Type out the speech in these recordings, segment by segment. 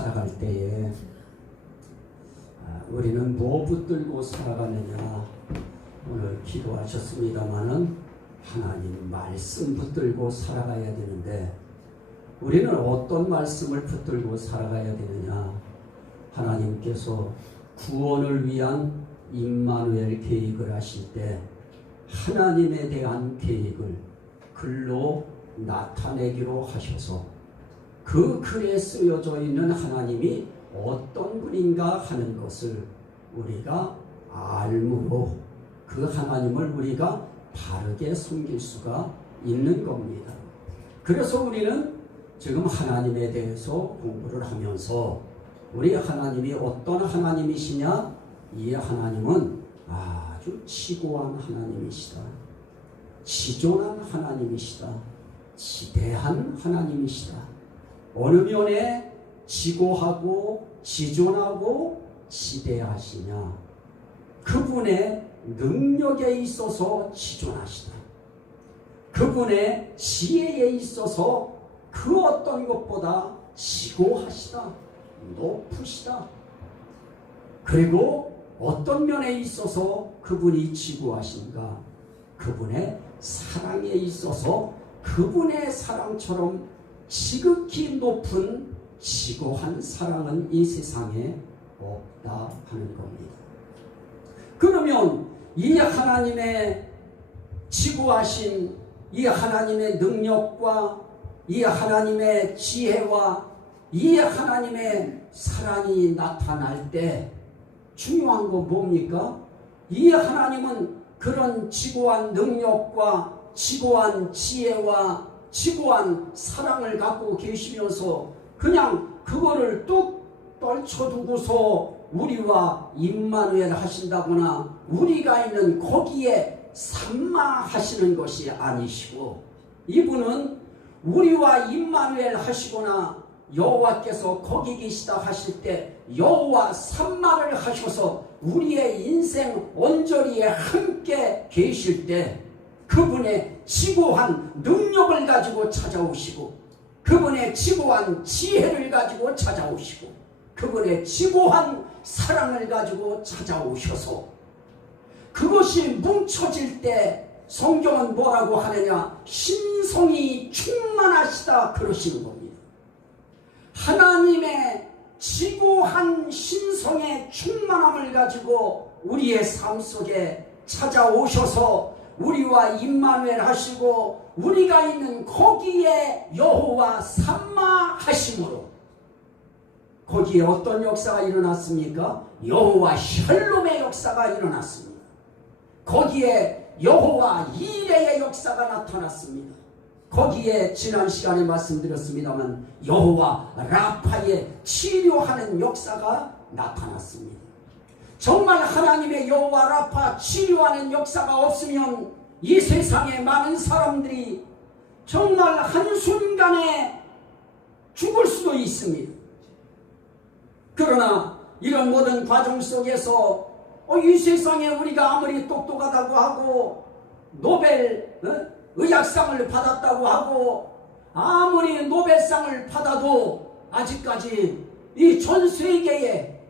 살아갈 때에 우리는 뭐 붙들고 살아가느냐. 오늘 기도하셨습니다마는 하나님 말씀 붙들고 살아가야 되는데 우리는 어떤 말씀을 붙들고 살아가야 되느냐. 하나님께서 구원을 위한 임마누엘 계획을 하실 때 하나님에 대한 계획을 글로 나타내기로 하셔서 그 글에 쓰여져 있는 하나님이 어떤 분인가 하는 것을 우리가 알므로 그 하나님을 우리가 바르게 섬길 수가 있는 겁니다. 그래서 우리는 지금 하나님에 대해서 공부를 하면서 우리 하나님이 어떤 하나님이시냐? 이 하나님은 아주 지고한 하나님이시다. 지존한 하나님이시다. 지대한 하나님이시다. 어느 면에 지고하고 지존하고 지대하시냐? 그분의 능력에 있어서 지존하시다. 그분의 지혜에 있어서 그 어떤 것보다 지고하시다. 높으시다. 그리고 어떤 면에 있어서 그분이 지고하신가? 그분의 사랑에 있어서 그분의 사랑처럼 지극히 높은 지고한 사랑은 이 세상에 없다 하는 겁니다. 그러면 이 하나님의 지고하신 이 하나님의 능력과 이 하나님의 지혜와 이 하나님의 사랑이 나타날 때 중요한 건 뭡니까? 이 하나님은 그런 지고한 능력과 지고한 지혜와 지고한 사랑을 갖고 계시면서 그냥 그거를 뚝 떨쳐두고서 우리와 임마누엘 하신다거나 우리가 있는 거기에 삼마하시는 것이 아니시고 이분은 우리와 임마누엘 하시거나 여호와께서 거기 계시다 하실 때 여호와 삼마를 하셔서 우리의 인생 언저리에 함께 계실 때 그분의 지고한 능력을 가지고 찾아오시고 그분의 지고한 지혜를 가지고 찾아오시고 그분의 지고한 사랑을 가지고 찾아오셔서 그것이 뭉쳐질 때 성경은 뭐라고 하느냐? 신성이 충만하시다 그러시는 겁니다. 하나님의 지고한 신성의 충만함을 가지고 우리의 삶 속에 찾아오셔서 우리와 임마누엘 하시고 우리가 있는 거기에 여호와 삼마 하심으로 거기에 어떤 역사가 일어났습니까? 여호와 샬롬의 역사가 일어났습니다. 거기에 여호와 이레의 역사가 나타났습니다. 거기에 지난 시간에 말씀드렸습니다만 여호와 라파의 치료하는 역사가 나타났습니다. 정말 하나님의 여호와 라파 치료하는 역사가 없으면 이 세상에 많은 사람들이 정말 한순간에 죽을 수도 있습니다. 그러나 이런 모든 과정 속에서 이 세상에 우리가 아무리 똑똑하다고 하고 노벨 의학상을 받았다고 하고 아무리 노벨상을 받아도 아직까지 이 전 세계에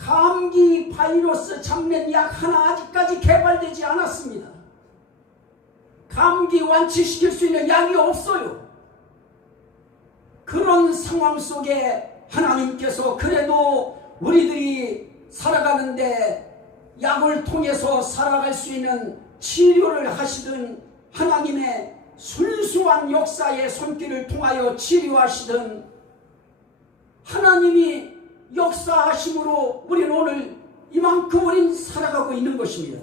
감기 바이러스 잡는 약 하나 아직까지 개발되지 않았습니다. 감기 완치시킬 수 있는 약이 없어요. 그런 상황 속에 하나님께서 그래도 우리들이 살아가는데 약을 통해서 살아갈 수 있는 치료를 하시든 하나님의 순수한 역사의 손길을 통하여 치료하시든 하나님이 역사하심으로 우리는 오늘 이만큼 우린 살아가고 있는 것입니다.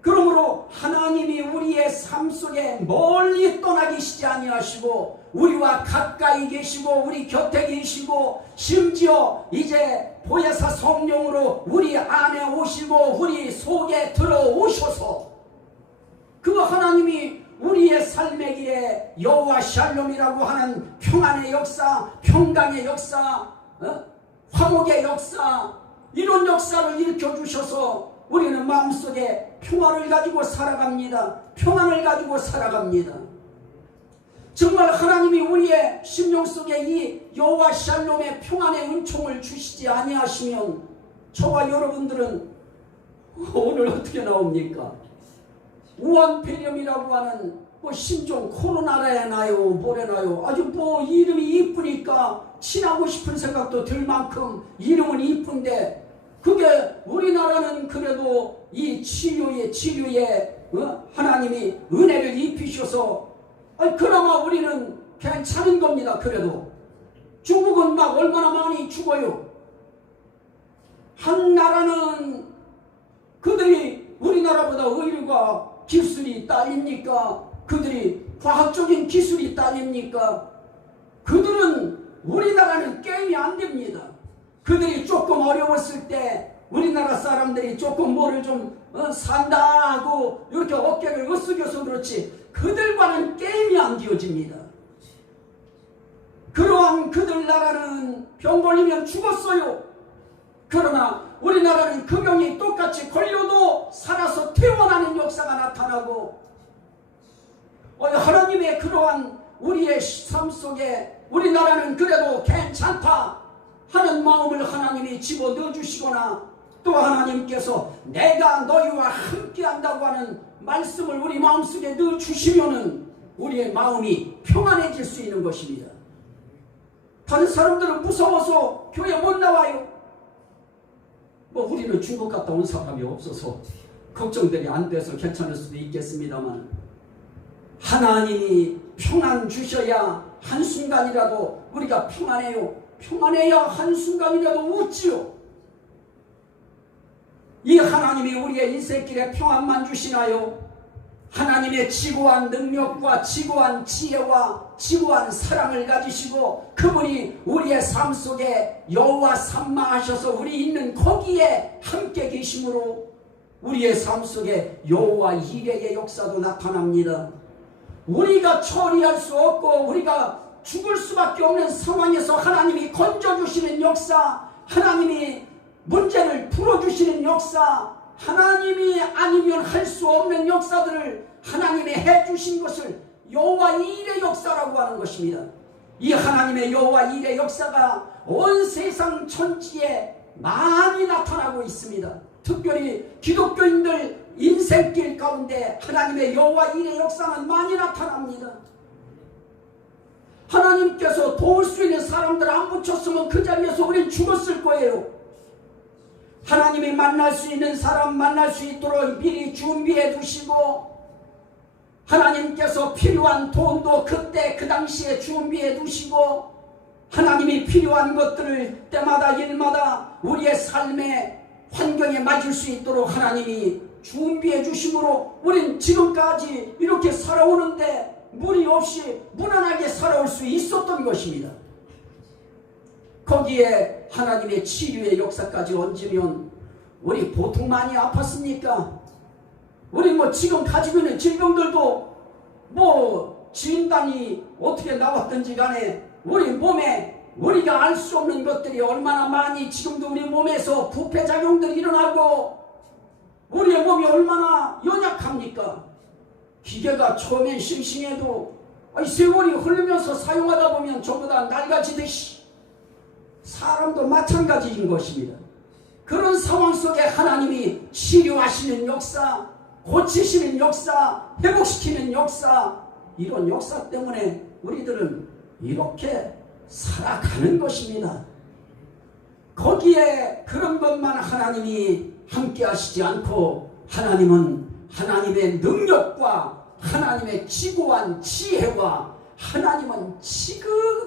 그러므로 하나님이 우리의 삶 속에 멀리 떠나 계시지 아니하시고 우리와 가까이 계시고 우리 곁에 계시고 심지어 이제 보혜사 성령으로 우리 안에 오시고 우리 속에 들어오셔서 그 하나님이 우리의 삶의 길에 여호와 샬롬이라고 하는 평안의 역사, 평강의 역사, 화목의 역사 이런 역사를 일으켜주셔서 우리는 마음속에 평화를 가지고 살아갑니다. 평안을 가지고 살아갑니다. 정말 하나님이 우리의 심령 속에 이 여호와 샬롬의 평안의 은총을 주시지 아니하시면 저와 여러분들은 오늘 어떻게 나옵니까? 우한폐렴이라고 하는 신종 코로나에 나요, 뭐래 나요. 아주 이름이 이쁘니까 친하고 싶은 생각도 들 만큼 이름은 이쁜데, 그게 우리나라는 그래도 이 치료에 하나님이 은혜를 입히셔서 그나마 우리는 괜찮은 겁니다. 그래도 중국은 막 얼마나 많이 죽어요. 한 나라는 그들이 우리나라보다 의료가 기술이 딸립니까? 그들이 과학적인 기술이 딸립니까? 그들은 우리나라는 게임이 안 됩니다. 그들이 조금 어려웠을 때 우리나라 사람들이 조금 뭐를 좀 산다 하고 이렇게 어깨를 으쓱여서 그렇지, 그들과는 게임이 안 되어집니다. 그러한 그들 나라는 병 걸리면 죽었어요. 그러나 우리나라는 그 병이 똑같이 걸려도 살아서 퇴원하는 역사가 나타나고, 하나님의 그러한 우리의 삶 속에 우리나라는 그래도 괜찮다 하는 마음을 하나님이 집어넣어 주시거나, 또 하나님께서 내가 너희와 함께 한다고 하는 말씀을 우리 마음속에 넣어 주시면은 우리의 마음이 평안해질 수 있는 것입니다. 다른 사람들은 무서워서 교회 못 나와요. 우리는 중국 갔다 온 사람이 없어서 걱정들이 안 돼서 괜찮을 수도 있겠습니다만, 하나님이 평안 주셔야 한순간이라도 우리가 평안해요. 평안해야 한순간이라도 웃지요. 이 하나님이 우리의 인생길에 평안만 주시나요? 하나님의 지고한 능력과 지고한 지혜와 지고한 사랑을 가지시고, 그분이 우리의 삶 속에 여호와 삼마하셔서 우리 있는 거기에 함께 계심으로 우리의 삶 속에 여호와 이레의 역사도 나타납니다. 우리가 처리할 수 없고 우리가 죽을 수밖에 없는 상황에서 하나님이 건져주시는 역사, 하나님이 문제를 풀어주시는 역사, 하나님이 아니면 할 수 없는 역사들을 하나님이 해주신 것을 여호와 이레 역사라고 하는 것입니다. 이 하나님의 여호와 이레 역사가 온 세상 천지에 많이 나타나고 있습니다. 특별히 기독교인들 인생길 가운데 하나님의 여호와 이레 역사는 많이 나타납니다. 하나님께서 도울 수 있는 사람들 안 붙였으면 그 자리에서 우린 죽었을 거예요. 하나님이 만날 수 있는 사람 만날 수 있도록 미리 준비해 두시고, 하나님께서 필요한 돈도 그때 그 당시에 준비해 두시고, 하나님이 필요한 것들을 때마다 일마다 우리의 삶의 환경에 맞을 수 있도록 하나님이 준비해 주심으로 우린 지금까지 이렇게 살아오는데 무리 없이 무난하게 살아올 수 있었던 것입니다. 거기에 하나님의 치료의 역사까지 얹으면 우리 보통 많이 아팠습니까? 우리 지금 가지고 있는 질병들도 진단이 어떻게 나왔든지 간에 우리 몸에 우리가 알 수 없는 것들이 얼마나 많이 지금도 우리 몸에서 부패작용들이 일어나고, 우리의 몸이 얼마나 연약합니까? 기계가 처음엔 싱싱해도 세월이 흐르면서 사용하다 보면 전부 다 낡아지듯이 사람도 마찬가지인 것입니다. 그런 상황 속에 하나님이 치료하시는 역사, 고치시는 역사, 회복시키는 역사, 이런 역사 때문에 우리들은 이렇게 살아가는 것입니다. 거기에 그런 것만 하나님이 함께 하시지 않고, 하나님은 하나님의 능력과 하나님의 지고한 지혜와 하나님은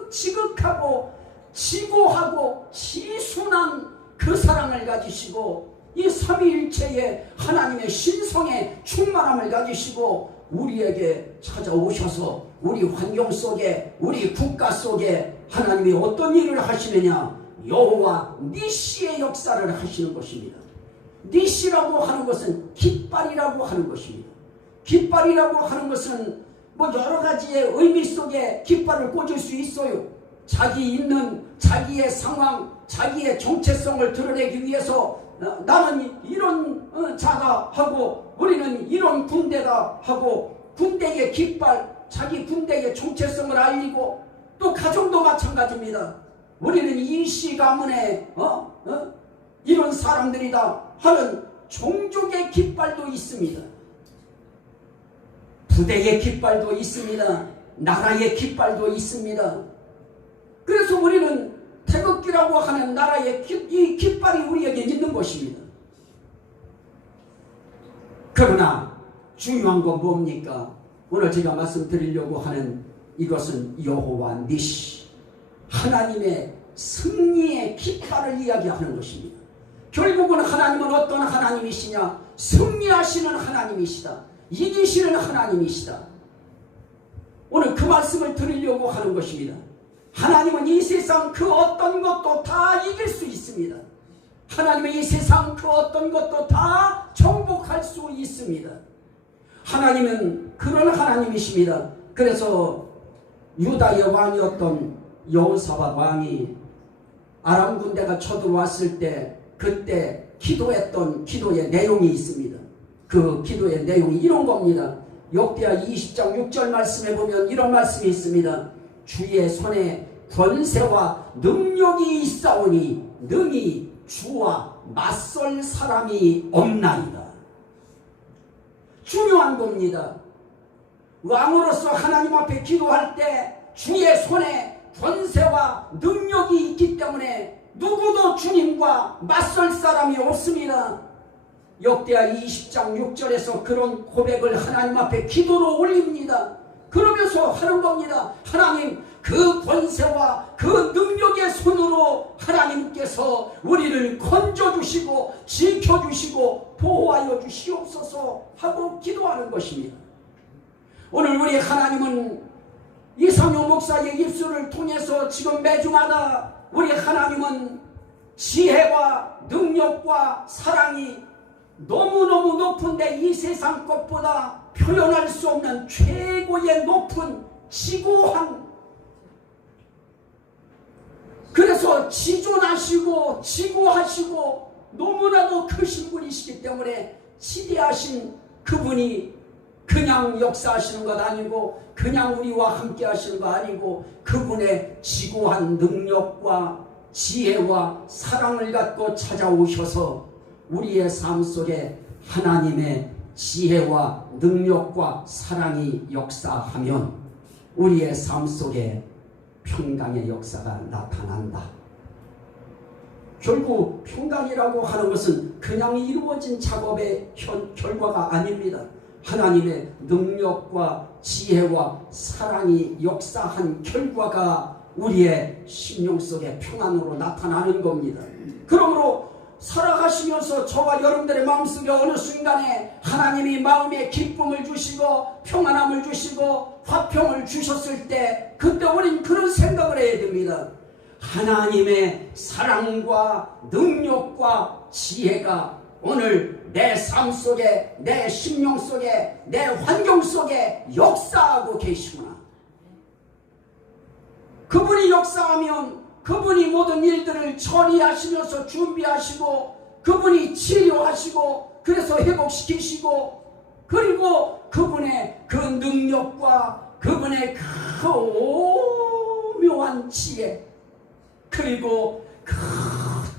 지극하고 지고하고 지순한 그 사랑을 가지시고, 이 삼위일체의 하나님의 신성의 충만함을 가지시고 우리에게 찾아오셔서 우리 환경 속에 우리 국가 속에 하나님이 어떤 일을 하시느냐, 여호와 니시의 역사를 하시는 것입니다. 니시라고 하는 것은 깃발이라고 하는 것입니다. 깃발이라고 하는 것은 여러 가지의 의미 속에 깃발을 꽂을 수 있어요. 자기 있는 자기의 상황, 자기의 정체성을 드러내기 위해서 나는 이런 자다 하고, 우리는 이런 군대다 하고, 군대의 깃발, 자기 군대의 정체성을 알리고, 또 가정도 마찬가지입니다. 우리는 이씨 가문에 이런 사람들이다 하는 종족의 깃발도 있습니다. 부대의 깃발도 있습니다. 나라의 깃발도 있습니다. 그래서 우리는 태극기라고 하는 나라의 이 깃발이 우리에게 있는 것입니다. 그러나 중요한 건 뭡니까? 오늘 제가 말씀드리려고 하는 이것은 여호와 니시, 하나님의 승리의 깃발을 이야기하는 것입니다. 결국은 하나님은 어떤 하나님이시냐? 승리하시는 하나님이시다. 이기시는 하나님이시다. 오늘 그 말씀을 드리려고 하는 것입니다. 하나님은 이 세상 그 어떤 것도 다 이길 수 있습니다. 하나님은 이 세상 그 어떤 것도 다 정복할 수 있습니다. 하나님은 그런 하나님이십니다. 그래서 유다의 왕이었던 여호사밧 왕이 아람 군대가 쳐들어왔을 때 그때 기도했던 기도의 내용이 있습니다. 그 기도의 내용이 이런 겁니다. 역대하 20장 6절 말씀에 보면 이런 말씀이 있습니다. 주의 손에 권세와 능력이 있사오니 능히 주와 맞설 사람이 없나이다. 중요한 겁니다. 왕으로서 하나님 앞에 기도할 때 주의 손에 권세와 능력이 있기 때문에 누구도 주님과 맞설 사람이 없습니다. 역대하 20장 6절에서 그런 고백을 하나님 앞에 기도로 올립니다. 그러면서 하는 겁니다. 하나님, 그 권세와 그 능력의 손으로 하나님께서 우리를 건져주시고 지켜주시고 보호하여 주시옵소서 하고 기도하는 것입니다. 오늘 우리 하나님은 이상효 목사의 입술을 통해서 지금 매주마다 우리 하나님은 지혜와 능력과 사랑이 너무너무 높은데 이 세상 것보다 표현할 수 없는 최고의 높은 지고한, 그래서 지존하시고 지고하시고 너무나도 크신 분이시기 때문에 지대하신 그분이 그냥 역사하시는 것 아니고 그냥 우리와 함께 하시는 거 아니고 그분의 지고한 능력과 지혜와 사랑을 갖고 찾아오셔서 우리의 삶 속에 하나님의 지혜와 능력과 사랑이 역사하면 우리의 삶 속에 평강의 역사가 나타난다. 결국 평강이라고 하는 것은 그냥 이루어진 작업의 결과가 아닙니다. 하나님의 능력과 지혜와 사랑이 역사한 결과가 우리의 심령 속에 평안으로 나타나는 겁니다. 그러므로 살아가시면서 저와 여러분들의 마음속에 어느 순간에 하나님이 마음에 기쁨을 주시고 평안함을 주시고 화평을 주셨을 때 그때 우린 그런 생각을 해야 됩니다. 하나님의 사랑과 능력과 지혜가 오늘 내 삶 속에, 내 심령 속에, 내 환경 속에 역사하고 계시구나. 그분이 역사하면 그분이 모든 일들을 처리하시면서 준비하시고 그분이 치료하시고 그래서 회복시키시고 그리고 그분의 그 능력과 그분의 그 오묘한 지혜 그리고 그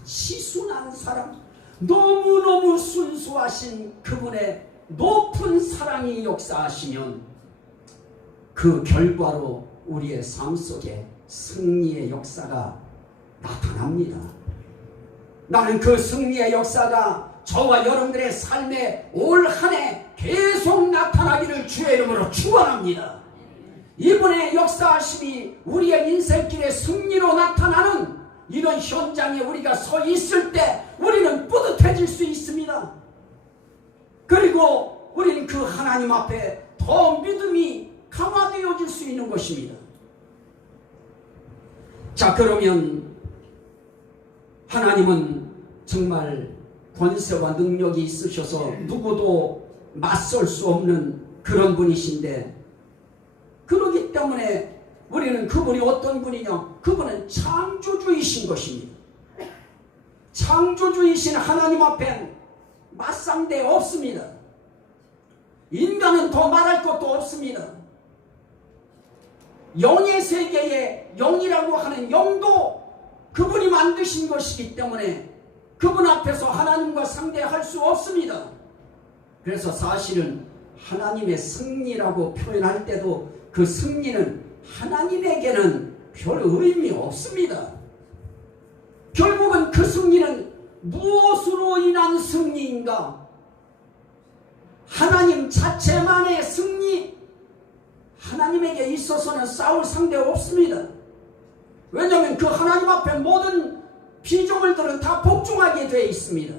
지순한 사랑, 너무너무 순수하신 그분의 높은 사랑이 역사하시면 그 결과로 우리의 삶 속에 승리의 역사가 나타납니다. 나는 그 승리의 역사가 저와 여러분들의 삶에 올 한 해 계속 나타나기를 주의 이름으로 축원합니다. 이분의 역사하심이 우리의 인생길의 승리로 나타나는 이런 현장에 우리가 서 있을 때 우리는 뿌듯해질 수 있습니다. 그리고 우리는 그 하나님 앞에 더 믿음이 강화되어질 수 있는 것입니다. 자, 그러면 하나님은 정말 권세와 능력이 있으셔서 누구도 맞설 수 없는 그런 분이신데, 그렇기 때문에 우리는 그분이 어떤 분이냐? 그분은 창조주이신 것입니다. 창조주이신 하나님 앞엔 맞상대 없습니다. 인간은 더 말할 것도 없습니다. 영의 세계에 영이라고 하는 영도 그분이 만드신 것이기 때문에 그분 앞에서 하나님과 상대할 수 없습니다. 그래서 사실은 하나님의 승리라고 표현할 때도 그 승리는 하나님에게는 별 의미 없습니다. 결국은 그 승리는 무엇으로 인한 승리인가? 하나님 자체만의 승리, 하나님에게 있어서는 싸울 상대 없습니다. 왜냐하면 그 하나님 앞에 모든 피조물들은 다 복종하게 되어 있습니다.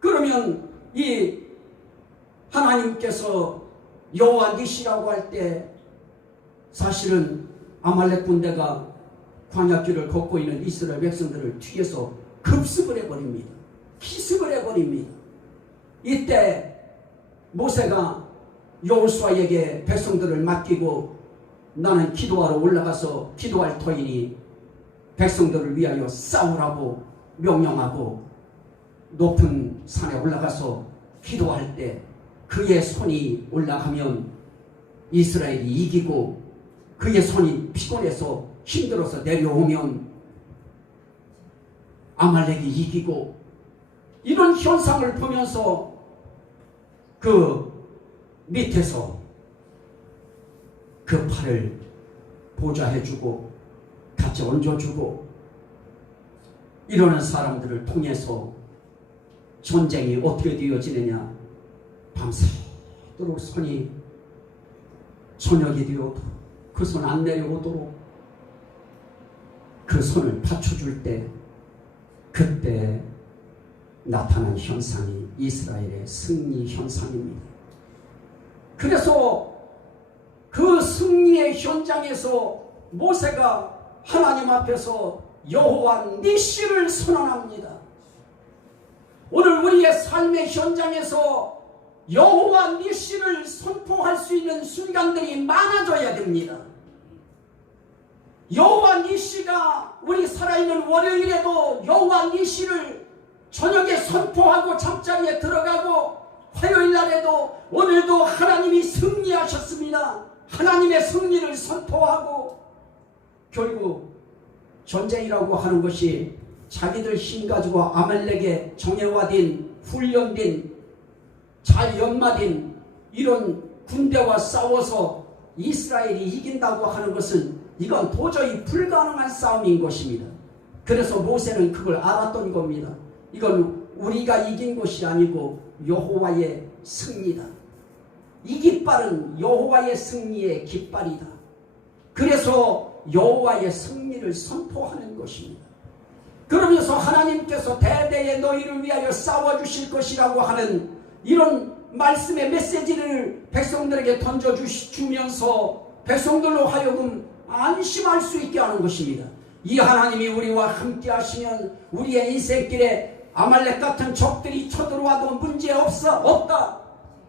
그러면 이 하나님께서 여호와 니시라고 할 때 사실은 아말렉 군대가 광야길을 걷고 있는 이스라엘 백성들을 뒤에서 급습을 해버립니다. 기습을 해버립니다. 이때 모세가 여호수아에게 백성들을 맡기고 나는 기도하러 올라가서 기도할 터이니 백성들을 위하여 싸우라고 명령하고 높은 산에 올라가서 기도할 때 그의 손이 올라가면 이스라엘이 이기고 그의 손이 피곤해서 힘들어서 내려오면 아말렉이 이기고, 이런 현상을 보면서 그 밑에서 그 팔을 보좌해주고 같이 얹어주고 이러는 사람들을 통해서 전쟁이 어떻게 되어지느냐, 밤새도록 손이 저녁이 되어도 그 손 안 내려오도록 그 손을 받쳐줄 때 그때 나타난 현상이 이스라엘의 승리 현상입니다. 그래서 그 승리의 현장에서 모세가 하나님 앞에서 여호와 니시를 선언합니다. 오늘 우리의 삶의 현장에서 여호와 니시를 선포할 수 있는 순간들이 많아져야 됩니다. 여호와 니시가 우리 살아있는 월요일에도 여호와 니시를 저녁에 선포하고 잠자리에 들어가고, 화요일 날에도 오늘도 하나님이 승리하셨습니다. 하나님의 승리를 선포하고, 결국 전쟁이라고 하는 것이 자기들 힘 가지고 아말렉에 정예화된 훈련된 잘 연마된 이런 군대와 싸워서 이스라엘이 이긴다고 하는 것은 이건 도저히 불가능한 싸움인 것입니다. 그래서 모세는 그걸 알았던 겁니다. 이건 우리가 이긴 것이 아니고 여호와의 승리다. 이 깃발은 여호와의 승리의 깃발이다. 그래서 여호와의 승리를 선포하는 것입니다. 그러면서 하나님께서 대대에 너희를 위하여 싸워주실 것이라고 하는 이런 말씀의 메시지를 백성들에게 던져주면서 백성들로 하여금 안심할 수 있게 하는 것입니다. 이 하나님이 우리와 함께 하시면 우리의 인생길에 아말렉 같은 적들이 쳐들어와도 문제없다.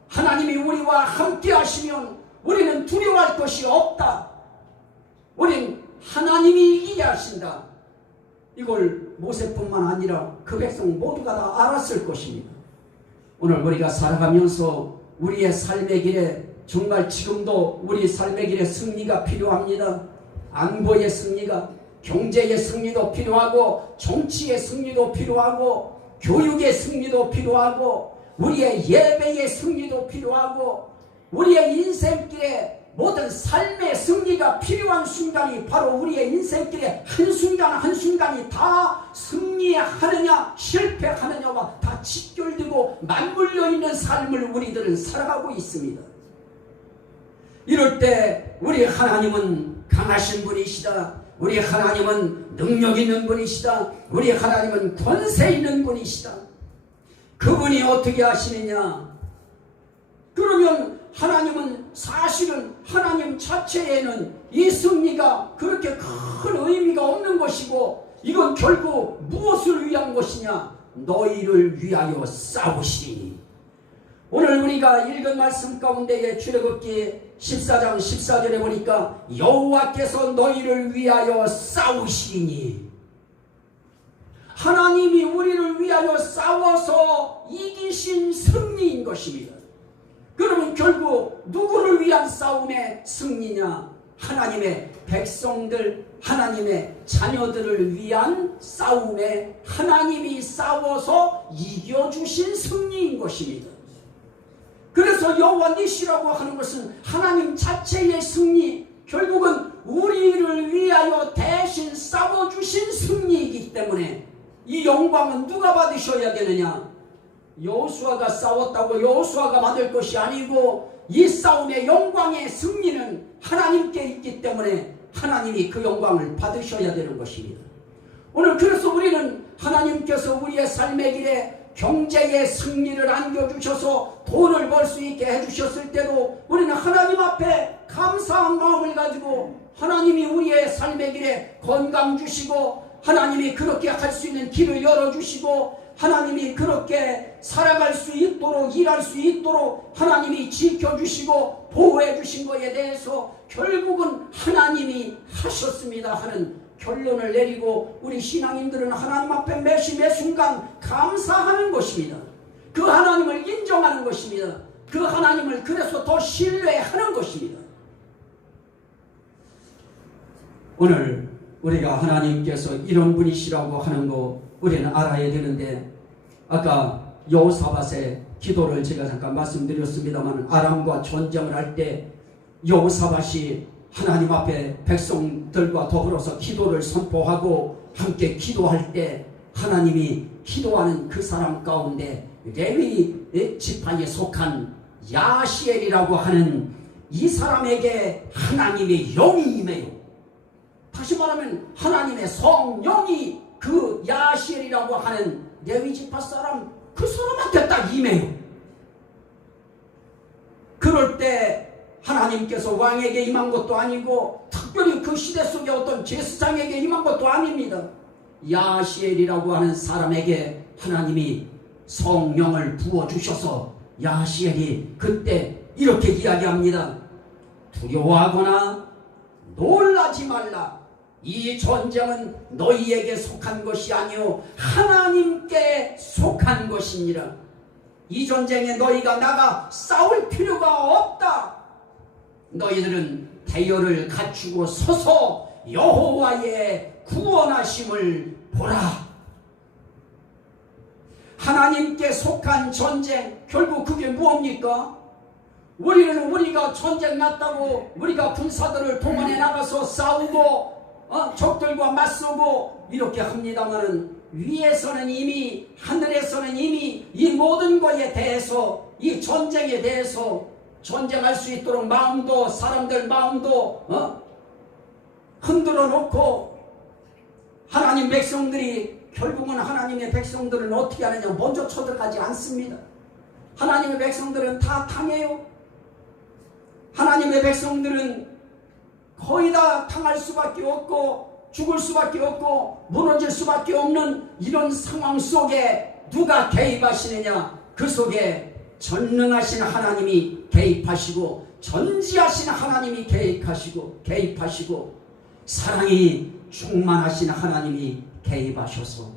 하나님이 우리와 함께 하시면 우리는 두려워할 것이 없다. 우린 하나님이 이기게 하신다. 이걸 모세뿐만 아니라 그 백성 모두가 다 알았을 것입니다. 오늘 우리가 살아가면서 우리의 삶의 길에 정말 지금도 우리 삶의 길에 승리가 필요합니다. 안보의 승리가, 경제의 승리도 필요하고, 정치의 승리도 필요하고, 교육의 승리도 필요하고, 우리의 예배의 승리도 필요하고, 우리의 인생길에 모든 삶의 승리가 필요한 순간이 바로 우리의 인생길에 한순간 한순간이 다 승리하느냐 실패하느냐와 다 직결되고 맞물려 있는 삶을 우리들은 살아가고 있습니다. 이럴 때 우리 하나님은 강하신 분이시다. 우리 하나님은 능력 있는 분이시다. 우리 하나님은 권세 있는 분이시다. 그분이 어떻게 하시느냐? 그러면 하나님은 사실은 하나님 자체에는 이 승리가 그렇게 큰 의미가 없는 것이고, 이건 결국 무엇을 위한 것이냐? 너희를 위하여 싸우시리니. 오늘 우리가 읽은 말씀 가운데에 출애굽기 14장 14절에 보니까 여호와께서 너희를 위하여 싸우시리니, 하나님이 우리를 위하여 싸워서 이기신 승리인 것입니다. 그러면 결국 누구를 위한 싸움의 승리냐? 하나님의 백성들, 하나님의 자녀들을 위한 싸움에 하나님이 싸워서 이겨주신 승리인 것입니다. 그래서 여호와 니시라고 하는 것은 하나님 자체의 승리, 결국은 우리를 위하여 대신 싸워주신 승리이기 때문에 이 영광은 누가 받으셔야 되느냐? 여호수아가 싸웠다고 여호수아가 받을 것이 아니고 이 싸움의 영광의 승리는 하나님께 있기 때문에 하나님이 그 영광을 받으셔야 되는 것입니다. 오늘 그래서 우리는 하나님께서 우리의 삶의 길에 경제의 승리를 안겨주셔서 돈을 벌 수 있게 해주셨을 때도 우리는 하나님 앞에 감사한 마음을 가지고 하나님이 우리의 삶의 길에 건강 주시고 하나님이 그렇게 할 수 있는 길을 열어주시고 하나님이 그렇게 살아갈 수 있도록 일할 수 있도록 하나님이 지켜주시고 보호해 주신 것에 대해서 결국은 하나님이 하셨습니다 하는 결론을 내리고 우리 신앙인들은 하나님 앞에 매 순간 감사하는 것입니다. 그 하나님을 인정하는 것입니다. 그 하나님을 그래서 더 신뢰하는 것입니다. 오늘 우리가 하나님께서 이런 분이시라고 하는 거 우리는 알아야 되는데, 아까 여호사밧의 기도를 제가 잠깐 말씀드렸습니다만, 아람과 전쟁을 할 때 여호사밧이 하나님 앞에 백성들과 더불어서 기도를 선포하고 함께 기도할 때 하나님이 기도하는 그 사람 가운데 레위 지파에 속한 야시엘이라고 하는 이 사람에게 하나님의 영이 임해요. 다시 말하면 하나님의 성령이 그 야시엘이라고 하는 레위 지파 사람, 그 사람한테 딱 임해요. 그럴 때 하나님께서 왕에게 임한 것도 아니고 특별히 그 시대 속에 어떤 제사장에게 임한 것도 아닙니다. 야시엘이라고 하는 사람에게 하나님이 성령을 부어주셔서 야시엘이 그때 이렇게 이야기합니다. 두려워하거나 놀라지 말라. 이 전쟁은 너희에게 속한 것이 아니오 하나님께 속한 것이니라. 이 전쟁에 너희가 나가 싸울 필요가 없다. 너희들은 대열을 갖추고 서서 여호와의 구원하심을 보라. 하나님께 속한 전쟁, 결국 그게 무엇입니까? 우리는 우리가 전쟁 났다고 우리가 군사들을 동원해 나가서 싸우고 적들과 맞서고 이렇게 합니다마는, 위에서는 이미, 하늘에서는 이미 이 모든 것에 대해서, 이 전쟁에 대해서 전쟁할 수 있도록 마음도, 사람들 마음도 흔들어 놓고, 하나님 백성들이, 결국은 하나님의 백성들은 어떻게 하느냐? 먼저 쳐들어가지 않습니다. 하나님의 백성들은 다 당해요. 하나님의 백성들은 거의 다 당할 수밖에 없고 죽을 수밖에 없고 무너질 수밖에 없는 이런 상황 속에 누가 개입하시느냐? 그 속에 전능하신 하나님이 개입하시고, 전지하신 하나님이 개입하시고 사랑이 충만하신 하나님이 개입하셔서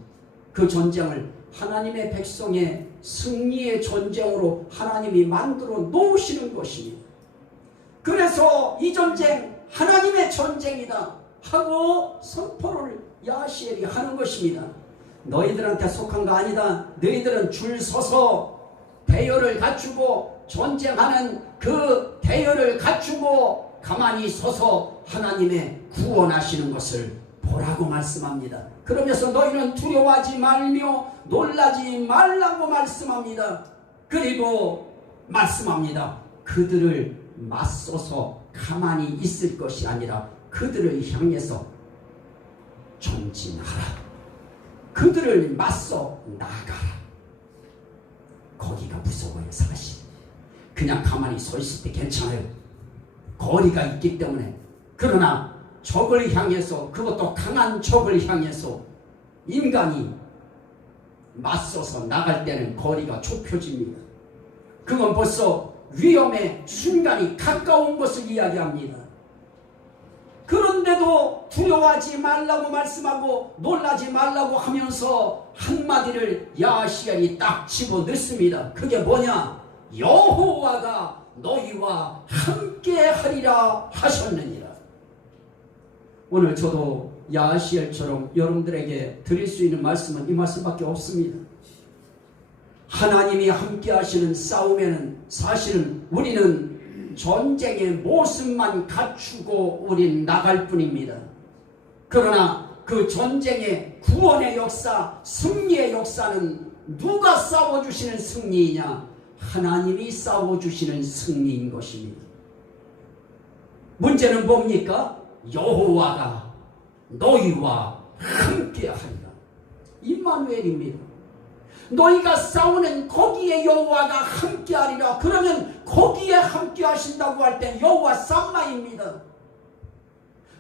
그 전쟁을 하나님의 백성의 승리의 전쟁으로 하나님이 만들어 놓으시는 것입니다. 그래서 이 전쟁 하나님의 전쟁이다 하고 선포를 야시엘이 하는 것입니다. 너희들한테 속한 거 아니다. 너희들은 줄 서서 대열을 갖추고 전쟁하는 그 대열을 갖추고 가만히 서서 하나님의 구원하시는 것을 보라고 말씀합니다. 그러면서 너희는 두려워하지 말며 놀라지 말라고 말씀합니다. 그리고 말씀합니다. 그들을 맞서서 가만히 있을 것이 아니라 그들을 향해서 전진하라. 그들을 맞서 나가라. 거기가 무서워요. 사실 그냥 가만히 서 있을 때 괜찮아요. 거리가 있기 때문에. 그러나 적을 향해서, 그것도 강한 적을 향해서 인간이 맞서서 나갈 때는 거리가 좁혀집니다. 그건 벌써 위험의 순간이 가까운 것을 이야기합니다. 그런데도 두려워하지 말라고 말씀하고 놀라지 말라고 하면서 한마디를 야시엘이 딱 집어넣습니다. 그게 뭐냐? 여호와가 너희와 함께하리라 하셨느니라. 오늘 저도 야시엘처럼 여러분들에게 드릴 수 있는 말씀은 이 말씀밖에 없습니다. 하나님이 함께하시는 싸움에는 사실은 우리는 전쟁의 모습만 갖추고 우린 나갈 뿐입니다. 그러나 그 전쟁의 구원의 역사, 승리의 역사는 누가 싸워주시는 승리이냐? 하나님이 싸워주시는 승리인 것입니다. 문제는 뭡니까? 여호와가 너희와 함께하리라. 임마누엘입니다. 너희가 싸우는 거기에 여호와가 함께하리라. 그러면 거기에 함께하신다고 할 때 여호와 삼마입니다.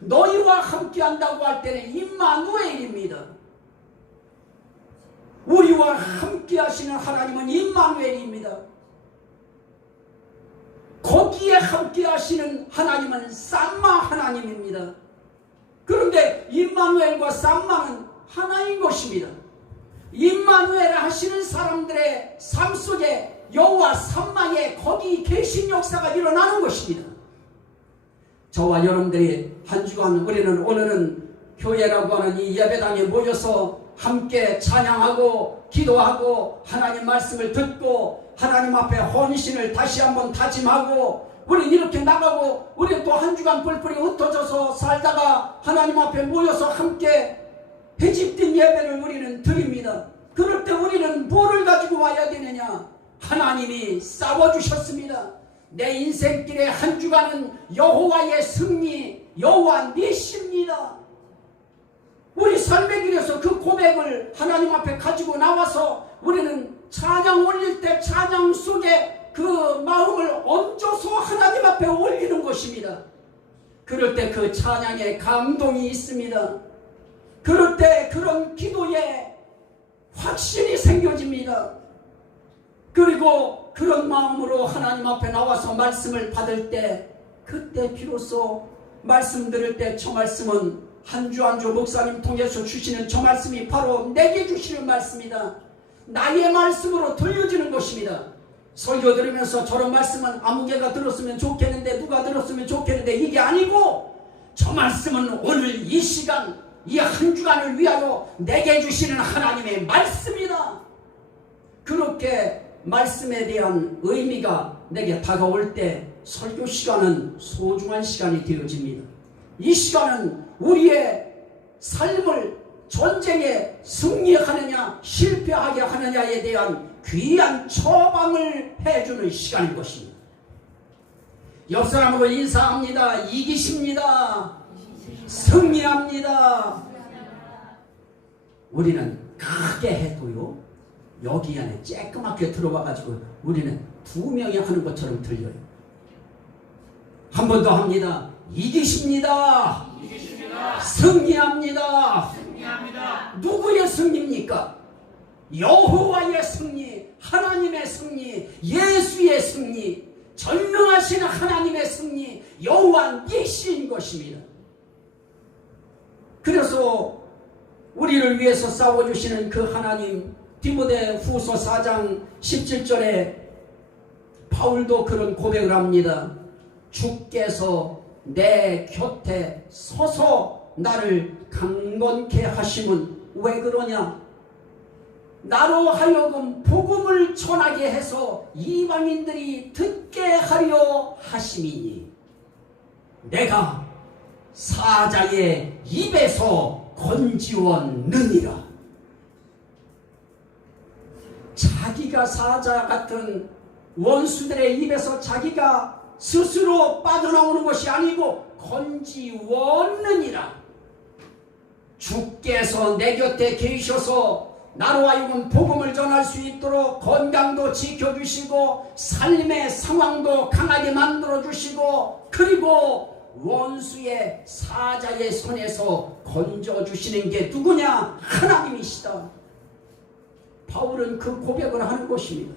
너희와 함께한다고 할 때는 임마누엘입니다. 우리와 함께하시는 하나님은 임마누엘입니다. 거기에 함께하시는 하나님은 삼마 하나님입니다. 그런데 임마누엘과 삼마는 하나인 것입니다. 임마누엘 하시는 사람들의 삶 속에 여호와 삼마의 거기 계신 역사가 일어나는 것입니다. 저와 여러분들이 한 주간 우리는 오늘은 교회라고 하는 이 예배당에 모여서 함께 찬양하고 기도하고 하나님 말씀을 듣고 하나님 앞에 헌신을 다시 한번 다짐하고 우리는 이렇게 나가고 우리는 또 한 주간 뿔뿔이 흩어져서 살다가 하나님 앞에 모여서 함께 회집된 예배를 우리는 드립니다. 그럴 때 우리는 뭐를 가지고 와야 되느냐? 하나님이 싸워주셨습니다. 내 인생길의 한 주간은 여호와의 승리, 여호와 니시입니다. 우리 삶의 길에서 그 고백을 하나님 앞에 가지고 나와서 우리는 찬양 올릴 때 찬양 속에 그 마음을 얹어서 하나님 앞에 올리는 것입니다. 그럴 때 그 찬양에 감동이 있습니다. 그럴 때 그런 기도에 확신이 생겨집니다. 그리고 그런 마음으로 하나님 앞에 나와서 말씀을 받을 때 그때 비로소 말씀 들을 때 저 말씀은 한 주 한 주 목사님 통해서 주시는 저 말씀이 바로 내게 주시는 말씀이다. 나의 말씀으로 들려지는 것입니다. 설교 들으면서 저런 말씀은 아무개가 들었으면 좋겠는데 누가 들었으면 좋겠는데 이게 아니고 저 말씀은 오늘 이 시간 이 한 주간을 위하여 내게 주시는 하나님의 말씀이다. 그렇게 말씀에 대한 의미가 내게 다가올 때 설교 시간은 소중한 시간이 되어집니다. 이 시간은 우리의 삶을 전쟁에 승리하느냐 실패하게 하느냐에 대한 귀한 처방을 해주는 시간인 것입니다. 옆 사람하고 인사합니다. 이기십니다. 승리합니다. 우리는 크게 해도요 여기 안에 쬐끄맣게 들어와가지고 우리는 두 명이 하는 것처럼 들려요. 한 번 더 합니다. 이기십니다. 이기십니다. 승리합니다. 승리합니다. 누구의 승리입니까? 여호와의 승리, 하나님의 승리, 예수의 승리, 전능하신 하나님의 승리, 여호와 니시인 것입니다. 그래서 우리를 위해서 싸워주시는 그 하나님, 디모데 후서 4장 17절에 바울도 그런 고백을 합니다. 주께서 내 곁에 서서 나를 강건케 하심은 왜 그러냐? 나로 하여금 복음을 전하게 해서 이방인들이 듣게 하려 하심이니 내가 사자의 입에서 건지웠느니라. 자기가 사자 같은 원수들의 입에서 자기가 스스로 빠져나오는 것이 아니고 건지웠느니라. 주께서 내 곁에 계셔서 나로 하여금 복음을 전할 수 있도록 건강도 지켜주시고 삶의 상황도 강하게 만들어주시고 그리고 원수의 사자의 손에서 건져주시는 게 누구냐? 하나님이시다. 바울은 그 고백을 하는 것입니다.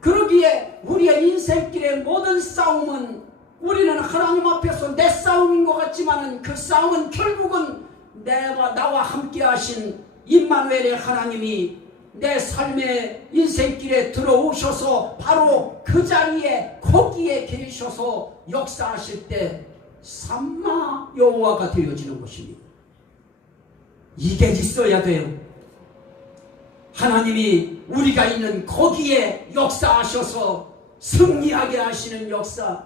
그러기에 우리의 인생길의 모든 싸움은 우리는 하나님 앞에서 내 싸움인 것 같지만 그 싸움은 결국은 나와 함께 하신 임마누엘의 하나님이 내 삶의 인생길에 들어오셔서 바로 그 자리에 거기에 계셔서 역사하실 때 삼마 여호와가 되어지는 것입니다. 이게 있어야 돼요. 하나님이 우리가 있는 거기에 역사하셔서 승리하게 하시는 역사,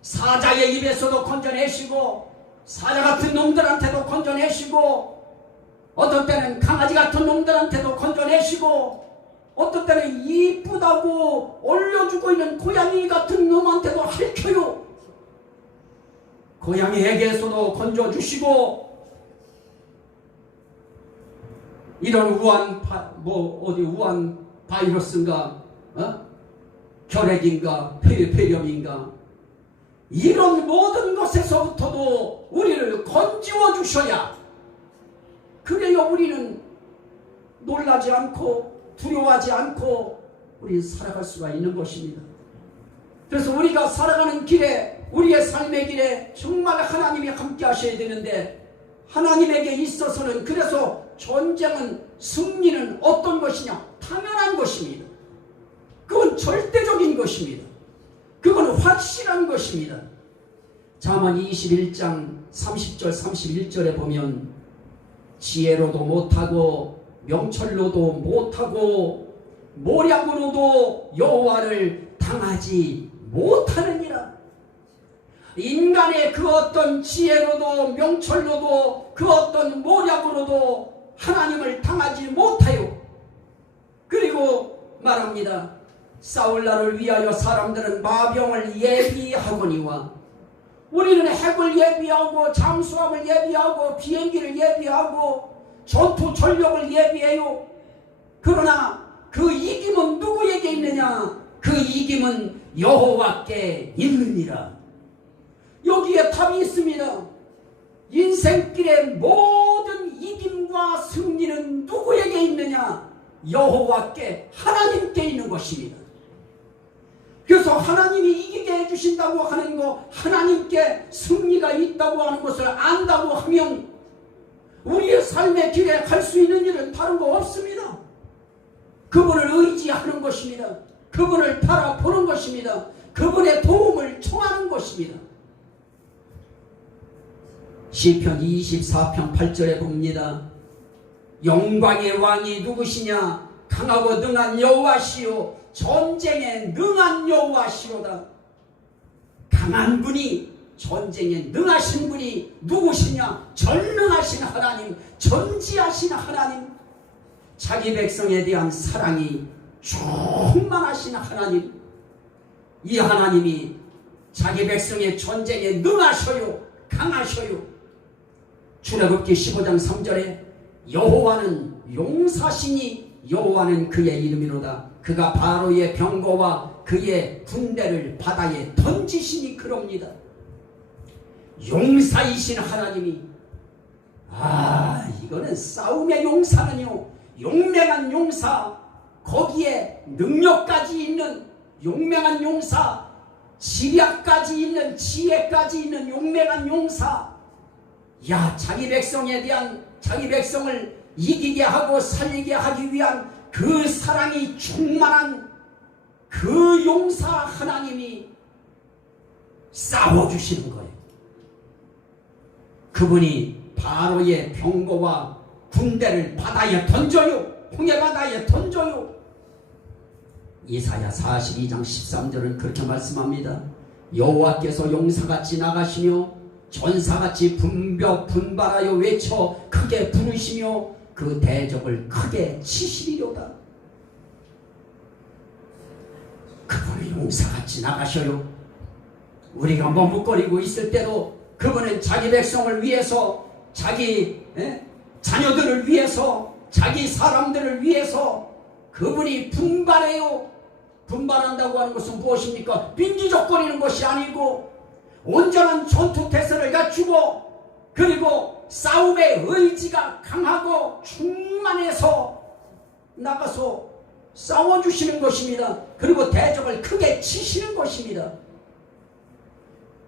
사자의 입에서도 건져내시고 사자 같은 놈들한테도 건져내시고 어떤 때는 강아지 같은 놈들한테도 건져내시고 어떤 때는 이쁘다고 올려주고 있는 고양이 같은 놈한테도 핥혀요. 고양이에게서도 건져주시고 이런 우한 바이러스인가 결핵인가 폐렴인가 이런 모든 것에서부터도 우리를 건지워 주셔야 그래야 우리는 놀라지 않고 두려워하지 않고 우리는 살아갈 수가 있는 것입니다. 그래서 우리가 살아가는 길에 우리의 삶의 길에 정말 하나님이 함께 하셔야 되는데 하나님에게 있어서는 그래서 전쟁은 승리는 어떤 것이냐? 당연한 것입니다. 그건 절대적인 것입니다. 그건 확실한 것입니다. 잠언 21장 30절 31절에 보면 지혜로도 못하고 명철로도 못하고 모략으로도 여호와를 당하지 못하느니라. 인간의 그 어떤 지혜로도 명철로도 그 어떤 모략으로도 하나님을 당하지 못해요. 그리고 말합니다. 싸울 날을 위하여 사람들은 마병을 예비하거니와 우리는 핵을 예비하고 잠수함을 예비하고 비행기를 예비하고 전투 전력을 예비해요. 그러나 그 이김은 누구에게 있느냐? 그 이김은 여호와께 있느니라. 여기에 답이 있습니다. 인생길의 모든 이김과 승리는 누구에게 있느냐? 여호와께 하나님께 있는 것입니다. 그래서 하나님이 이기게 해주신다고 하는 거, 하나님께 승리가 있다고 하는 것을 안다고 하면 우리의 삶의 길에 갈 수 있는 일은 다른 거 없습니다. 그분을 의지하는 것입니다. 그분을 바라보는 것입니다. 그분의 도움을 청하는 것입니다. 시편 24편 8절에 봅니다. 영광의 왕이 누구시냐? 강하고 능한 여호와시요 전쟁에 능한 여호와시로다. 강한 분이 전쟁에 능하신 분이 누구시냐? 전능하신 하나님, 전지하신 하나님, 자기 백성에 대한 사랑이 충만하신 하나님, 이 하나님이 자기 백성의 전쟁에 능하셔요, 강하셔요. 출애굽기 15장 3절에 여호와는 용사시니 여호와는 그의 이름이로다. 그가 바로의 병거와 그의 군대를 바다에 던지시니 그럽니다. 용사이신 하나님이, 이거는 싸움의 용사는요, 용맹한 용사, 거기에 능력까지 있는 용맹한 용사, 지략까지 있는, 지혜까지 있는 용맹한 용사. 자기 백성에 대한, 자기 백성을 이기게 하고 살리게 하기 위한 그 사랑이 충만한 그 용사 하나님이 싸워주시는 거예요. 그분이 바로의 병거와 군대를 바다에 던져요. 홍해 바다에 던져요. 이사야 42장 13절은 그렇게 말씀합니다. 여호와께서 용사같이 나가시며 전사같이 분발하여 외쳐 크게 부르시며 그 대적을 크게 치시리로다. 그분은 용사같이 나가셔요. 우리가 머뭇거리고 있을 때도 그분은 자기 백성을 위해서, 자기 자녀들을 위해서, 자기 사람들을 위해서 그분이 분발해요. 분발한다고 하는 것은 무엇입니까? 빈기적거리는 것이 아니고 온전한 전투 태세를 갖추고 그리고 싸움의 의지가 강하고 충만해서 나가서 싸워주시는 것입니다. 그리고 대적을 크게 치시는 것입니다.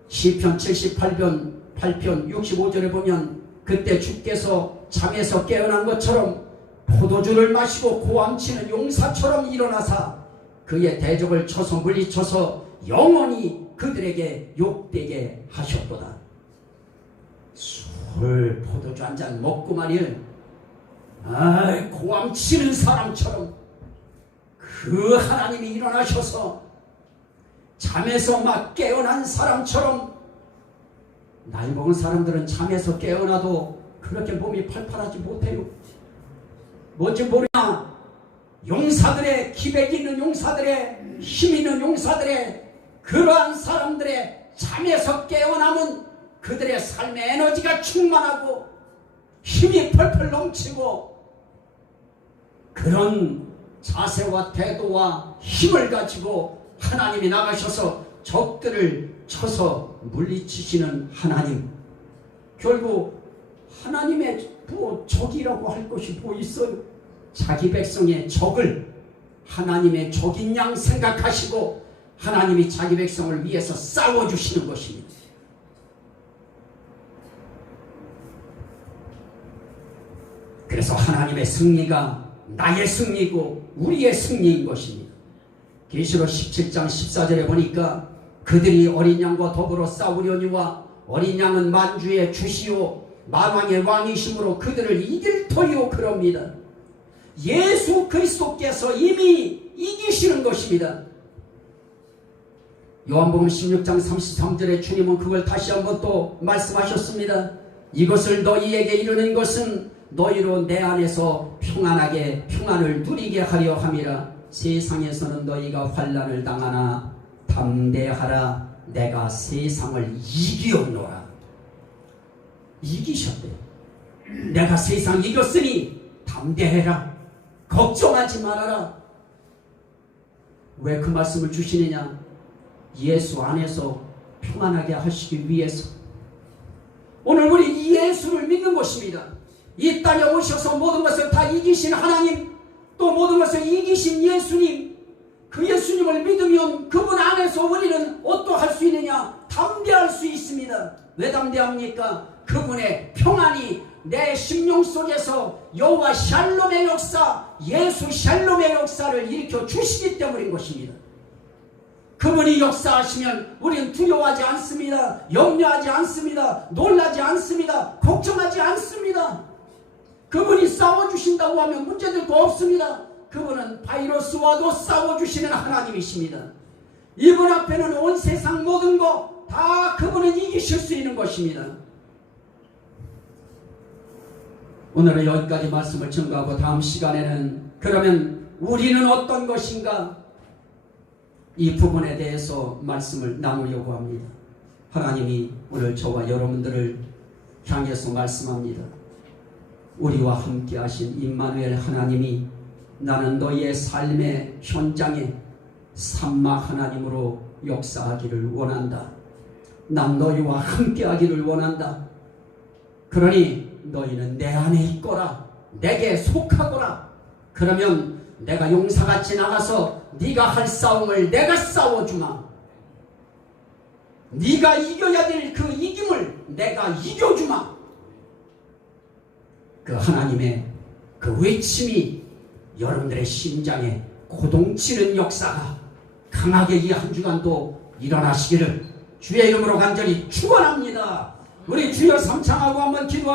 시편 78편 65절에 보면 그때 주께서 잠에서 깨어난 것처럼 포도주를 마시고 고함치는 용사처럼 일어나사 그의 대적을 쳐서 물리쳐서 영원히 그들에게 욕되게 하셨도다. 술 포도주 한 잔 먹고 말이야, 고함치는 사람처럼 그 하나님이 일어나셔서 잠에서 막 깨어난 사람처럼, 나이 먹은 사람들은 잠에서 깨어나도 그렇게 몸이 팔팔하지 못해요. 뭔지 모르나 용사들의, 기백 있는 용사들의, 힘 있는 용사들의, 그러한 사람들의 잠에서 깨어나면 그들의 삶의 에너지가 충만하고 힘이 펄펄 넘치고 그런 자세와 태도와 힘을 가지고 하나님이 나가셔서 적들을 쳐서 물리치시는 하나님. 결국 하나님의 적이라고 할 것이 뭐 있어요? 자기 백성의 적을 하나님의 적인 양 생각하시고 하나님이 자기 백성을 위해서 싸워주시는 것입니다. 그래서 하나님의 승리가 나의 승리고 우리의 승리인 것입니다. 계시록 17장 14절에 보니까 그들이 어린 양과 더불어 싸우려니와 어린 양은 만주의 주시오 만왕의 왕이심으로 그들을 이길 터이오 그럽니다. 예수 그리스도께서 이미 이기시는 것입니다. 요한복음 16장 33절에 주님은 그걸 다시 한번 또 말씀하셨습니다. 이것을 너희에게 이르는 것은 너희로 내 안에서 평안하게 평안을 누리게 하려 함이라. 세상에서는 너희가 환난을 당하나 담대하라. 내가 세상을 이기었노라. 이기셨대요. 내가 세상 이겼으니 담대해라. 걱정하지 말아라. 왜 그 말씀을 주시느냐? 예수 안에서 평안하게 하시기 위해서. 오늘 우리 이 예수를 믿는 것입니다. 이 땅에 오셔서 모든 것을 다 이기신 하나님, 또 모든 것을 이기신 예수님, 그 예수님을 믿으면 그분 안에서 우리는 어떠할 수 있느냐? 담대할 수 있습니다. 왜 담대합니까? 그분의 평안이 내 심령 속에서 여호와 샬롬의 역사, 예수 샬롬의 역사를 일으켜 주시기 때문인 것입니다. 그분이 역사하시면 우리는 두려워하지 않습니다. 염려하지 않습니다. 놀라지 않습니다. 걱정하지 않습니다. 그분이 싸워주신다고 하면 문제될 거 없습니다. 그분은 바이러스와도 싸워주시는 하나님이십니다. 이분 앞에는 온 세상 모든 거 다 그분은 이기실 수 있는 것입니다. 오늘은 여기까지 말씀을 증거하고 다음 시간에는 그러면 우리는 어떤 것인가? 이 부분에 대해서 말씀을 나누려고 합니다. 하나님이 오늘 저와 여러분들을 향해서 말씀합니다. 우리와 함께 하신 임마누엘 하나님이 나는 너희의 삶의 현장에 삼마 하나님으로 역사하기를 원한다. 난 너희와 함께 하기를 원한다. 그러니 너희는 내 안에 있거라. 내게 속하거라. 그러면 내가 용사같이 나가서 네가 할 싸움을 내가 싸워주마. 네가 이겨야 될 그 이김을 내가 이겨주마. 그 하나님의 그 외침이 여러분들의 심장에 고동치는 역사가 강하게 이 한 주간도 일어나시기를 주의 이름으로 간절히 축원합니다. 우리 주여 삼창하고 한번 기도합니다.